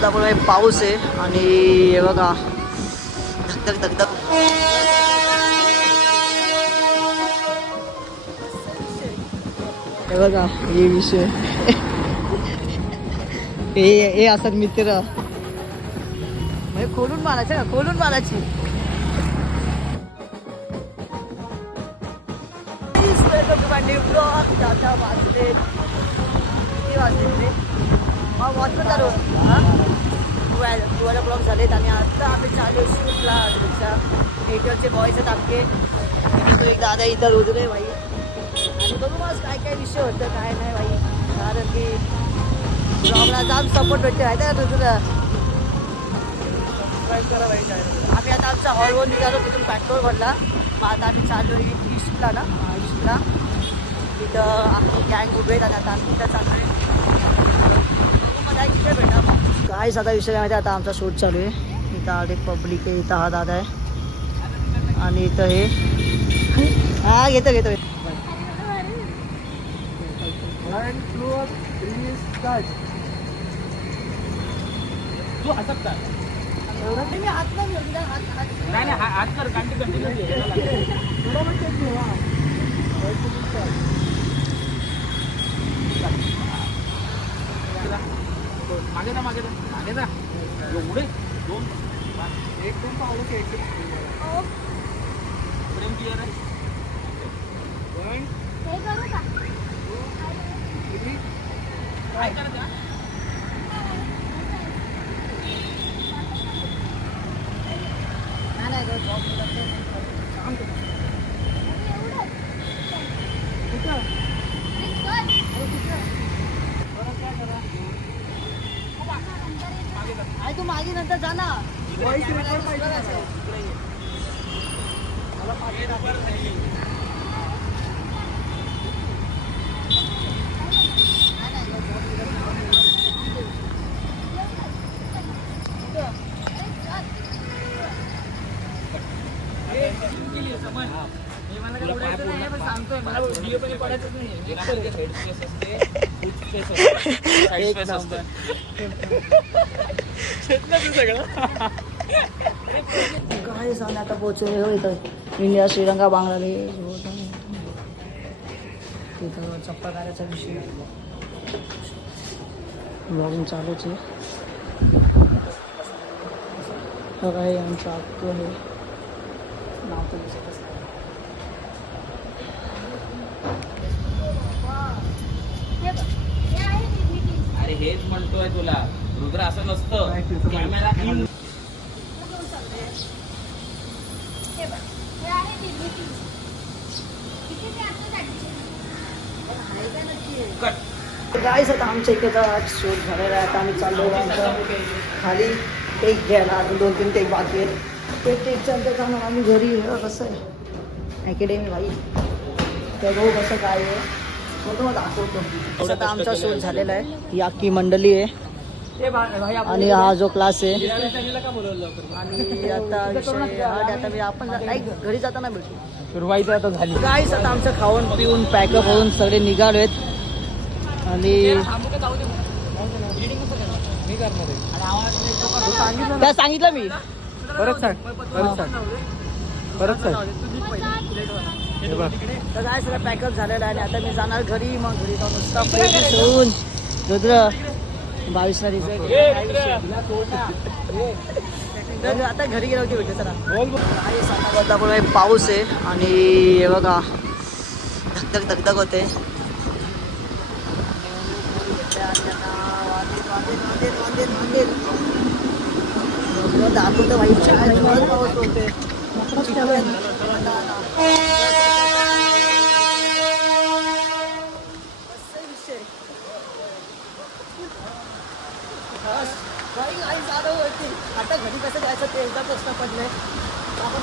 त्यामुळे पाऊस आहे आणि हे बघा धगधग धगधग. हे बघा हे विषय हे असतात मित्र म्हणजे खोलून मारायचं का खोलून मारायची. वाजले चालू टुवेल o'clock झालेत आणि आता आम्ही चालू शूटला रिक्षा थिएटरचे बॉयज आहेत आपले. तो एक दादा इथं रोजले भाई आणि बघू मग काय काय विषय होतं काय नाही भाई. कारण की ब्लॉगला जाम सपोर्ट भेटते माहिती आहे का तुझं. आम्ही आता आमचा हॉलवर निघालो तिथून पेट्रोल भरला. मग आता आम्ही चालू ईस्टला ना ईस्टला तिथं गँग उभे आहेत आणि आता आम्ही तिथं चालू आहे. काय साधा विषय माहिती आता आमचा शूट चालू आहे. इथं आले पब्लिक आहे. इथं हा दादा आहे आणि इथं हे हा घेतो घेतो तू हसत मी हात नाही हात कर कंटिन्यू मागे जा एवढे दोन एक दोन पावलं फ्रेम क्लिअर आहे. काय करायचं तू मागे नंतर जा ना. सांगतोय मला व्हिडिओ पण पडायचंच नाही. काय सांग आता पोहोचले हो इथं इंडिया श्रीलंका बांगलादेश तिथं चप्पा करायचा विषय ब्लॉगिंग चालूच आहे. काय आमचं आत्तो आहे नाव तर दिसतच नाही. अरे हेच म्हणतोय तुला रुद्र असं नसतं. कॅमेरा गाईस आता आमच्या इकडचा शूट झालेला आहे. आता आम्ही चाललो आमच्या खाली टेक घ्यायला. अजून 2-3 टेक बाकी आहेत. ते टेकच्या अंतर जाणार आम्ही घरी. कसं आहे अकॅडमी भाई तर भाऊ कसं काय आहे मग दाखवतो. आता आमचा शूट झालेला आहे. ही अख्खी मंडळी आहे आणि हा जो क्लास आहे आणि आता मी आपण घरी जाताना भेटू. सुरुवात आता झाली. गाईस आता आमचं खाऊन पिऊन पॅकअप होऊन सगळे निघालो आहेत आणि काय सांगितलं मी परत सांग तर काय सगळं पॅकअप झालेलं आहे आणि आता मी जाणार घरी. मग घरी जाऊन नुसता फ्रेश होऊन रुद्र 22 तर आता घरी गेलो होती भेटू. चला काही सांगा पाऊस आहे आणि हे बघा धगधग धगधग होते. दाखवतो भाई पाऊस होते. आता घरी कसं जायचं ते एकदा प्रश्न पडलाय. आपण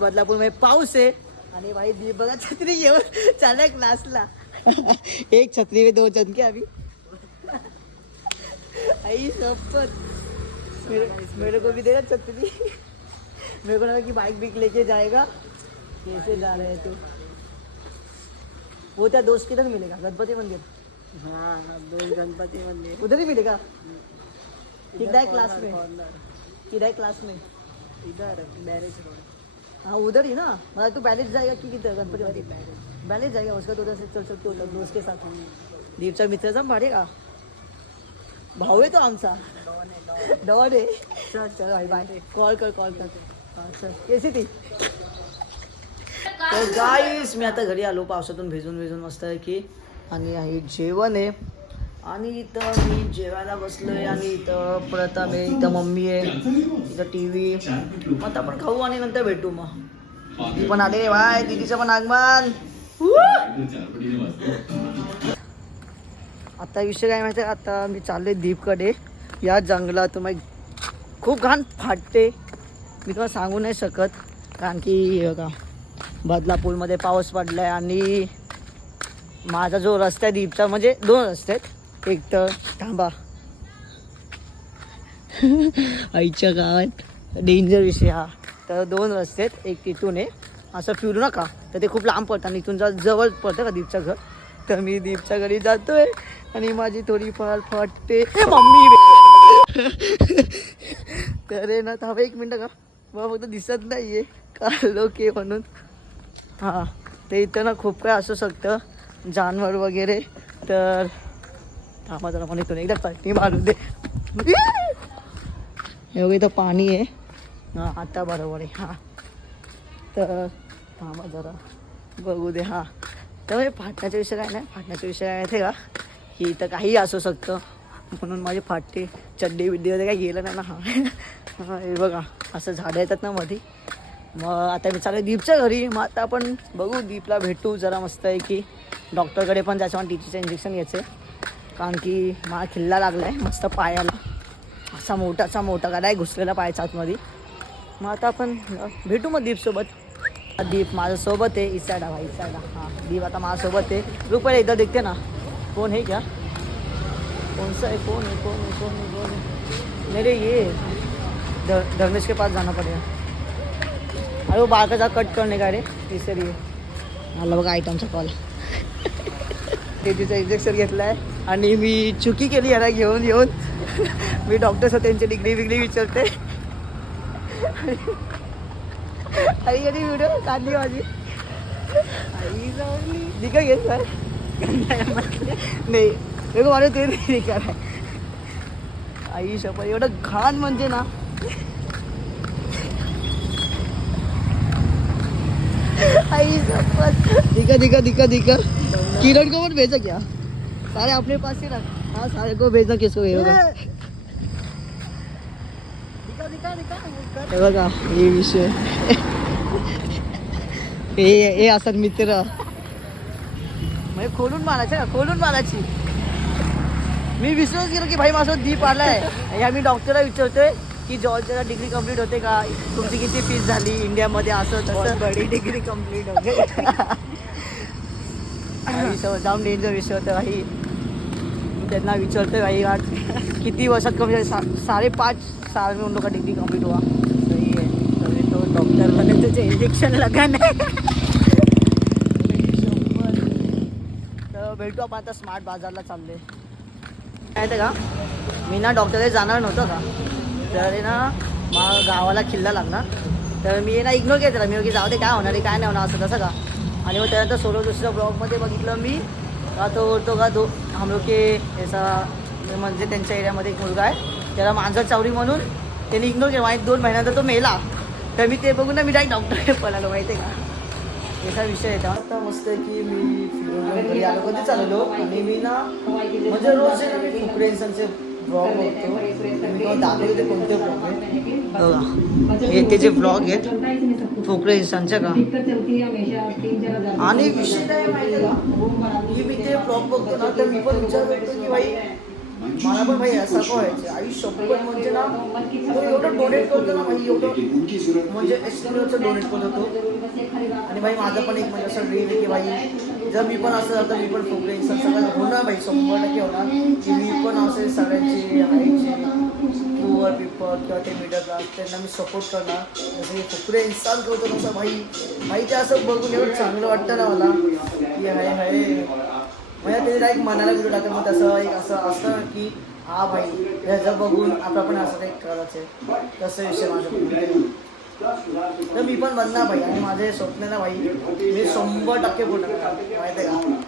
बदलापूर मध्ये पाऊस आहे आणि भाई दी बघा छत्री घेऊन चाललाय क्लासला. एक छत्री में 2 चमके अभी आई शपथ मेरे को भी दे रहा छत्री. मेरे को लगा कि बाइक बिक लेके जाएगा. कैसे जा रहे हैं तू. वो त्या दोस्त किधर मिलेगा गणपती मंदिर हाँ 2 गणपति मंदिर उधर ही मिलेगा। किधर क्लास में, किधर क्लास में, इधर बैरेज रोड। हाँ उधर ही ना, मतलब तू बैलेज जाएगा कि किधर गणपति मंदिर? बैलेज जाएगा, उसका तो उधर से चल सकते होता दोस्त के साथ। दीपचा मित्राचा भाडे का भाऊ आहे तो आमचा डॉन आहे। चल चल भाई बाय, कॉल कर हाँ चल कैसी थी। तर गाईस मी आता घरी आलो पावसातून भिजून मस्त आहे की, आणि आहे जेवण आहे, आणि इथं मी जेवायला बसलोय, आणि इथं प्रथम आहे, इथं मम्मी आहे, इथं टीव्ही। आता आपण खाऊ आणि नंतर भेटू। मग ती पण आले बाय, दीदीचं पण आगमन। आता विषय काय माहिती आहे, आता मी चाललोय दीपकडे। या जंगलात मग खूप घाण फाटते, मी तुम्हाला सांगू नाही शकत, कारण की बघा बदलापूरमध्ये पाऊस पडलाय, आणि माझा जो रस्ता आहे दीपचा, म्हणजे 2 रस्ते आहेत, एक तर थांबा आईच्या गावात डेंजर विषय हा, तर 2 रस्ते आहेत, एक तिथून आहे, असं फिरू नका, तर ते खूप लांब पडतं, आणि इथून जवळ पडतं का दीपचं घर, तर मी दीपच्या घरी जातोय, आणि माझी थोडीफार फाटते मम्मी तर आहे ना, थांबा 1 मिनटं का मला फक्त दिसत नाही आहे का लोक आहे म्हणून। हां ते इथं ना खूप काय असू शकतं, जानवर वगैरे, तर थांबा जरा मला इथून एकदा पलटी मारू दे। एवढं इथं पाणी आहे, हां आता बरोबर आहे। हां तर थांबा जरा बघू दे। हां तर फाटण्याचा विषय काय नाही, फाटण्याचा विषय काय माहिती आहे का, की इथं काहीही असू शकतं, म्हणून माझी फाटते चड्डी बिड्डी वगैरे काय गेलं नाही ना। हां हे बघा असं झाडं येतात ना मध्ये। मग आता मी चालू दीपच्या घरी, मग आता आपण बघू दीपला भेटू जरा मस्त आहे की, डॉक्टरकडे पण जायचं, मला टीचीचं इंजेक्शन घ्यायचं आहे, कारण की मला खिल्ला लागला आहे मस्त पायाला, असा मोठा गाडा आहे घुसलेला पायाच्या आतमध्ये। मग आता आपण भेटू मग दीपसोबत। दीप माझ्यासोबत आहे, इसाडा भाई इसाडा। हां दीप आता माझ्यासोबत आहे, रुपये इधर दिखते ना, कौन है क्या, कौन सा है, कौन है मेरे ये धर्मेश के पास जाना पड़ेगा। अरे वो बाहर का जा कट करने का रे, इसलिए मला बघा आयटमचा कॉल तिचं इंजेक्शन घेतलं आहे, आणि मी चुकी केली याला घेऊन मी डॉक्टर त्यांची डिग्री विचारते, आई कधी व्हिडिओ काढली माझी आई जाऊन दिका घेत सर नाही वेगळं माझं ते नाही काय आई शपथ एवढं घाण म्हणजे ना, आई शपथ दिका किरण को मत भेजा क्या, सारे अपने पास ही रख। हाँ सारे को भेजना, किसको भेजोगा दिका बघा हे विषय हे असतात मित्र, म्हणजे खोलून मारायची। मी विसरूनच गेलो की भाई माझं दीप आलाय, या मी डॉक्टरला विचारतोय की जॉर्जियाला डिग्री कंप्लीट होते का, तुमची किती फीस झाली इंडियामध्ये, असं तसं बडी डिग्री कंप्लीट होते जाम डेंजर विषय होतं भाई। त्यांना विचारतोय भाई आज किती वर्षात कमी झाली, 5.5 साल में उन लोग का डिग्री कंप्लीट हुआ। सही है, तभी तो डॉक्टर बने तुझे इंजेक्शन लगाना है। तर भेटू आपण आता स्मार्ट बाजारला चालले, काय का मी ना डॉक्टरकडे जाणार नव्हतं का, तर ना मला गावाला खिल्ला लागला, तर मी ना इग्नोर केलं त्याला, मी की जाऊ दे काय होणार आहे काय नाही होणार असं तसं का। आणि मग त्यानंतर सोलो दुसऱ्या ब्लॉगमध्ये बघितलं मी का तो हम लोग के ऐसा, म्हणजे त्यांच्या एरियामध्ये एक मुलगा आहे त्याला मांजर चावली म्हणून त्यांनी इग्नोर केलं, आणि 2 महिन्यानंतर तो मेला, तर मी ते बघून ना मी डायरेक्ट डॉक्टरकडे पळालो माहिती आहे का, असा विषय आहे। आता मस्त आहे की मी फिरून घरी आलो, कधी चाललो, आणि मी ना म्हणजे रोज आहे ना मी फुकरेंसांचे ब्लॉग बघतो, मी दाखवले ते कोणते ब्लॉग आहेत बघा, हे ते जे ब्लॉग आहेत फुकरेंसांचे का, आणि विषय काय माहिती आहे का की मी ते ब्लॉग बघतो ना, तर मी पण विचार करतो की भाई मला पण भाई असं व्हायचं, आई शपथ म्हणजे ना तो एवढं डोनेट करतो ना भाई, एवढं म्हणजे एस्टिमेटचं डोनेट करत होतो, आणि भाई माझं पण एक म्हणजे असं ड्रीम आहे की भाई जर मी पण असं झालं मी पण फुकरे सगळं होणार भाई, 100% होणार की मी पण असे सगळ्यांचे आईचे पुअर पीपल किंवा ते मिडल क्लास त्यांना मी सपोर्ट करणार, जसं की फुकरे इन्स्टॉल करतो तसं भाई ते असं बघून एवढं चांगलं वाटतं ना मला की हाय म्हणजे ते डायरेक्ट मनाला व्हिडिओ टाकत मग तसं एक असं असतं की हा भाई ह्याचं बघून आता पण असं काही करायचं तसं विषय माझं. तर मी पण बनणार भाई आणि माझे स्वप्न ना भाई मी 100% पूर्ण करणार माहिती आहे का.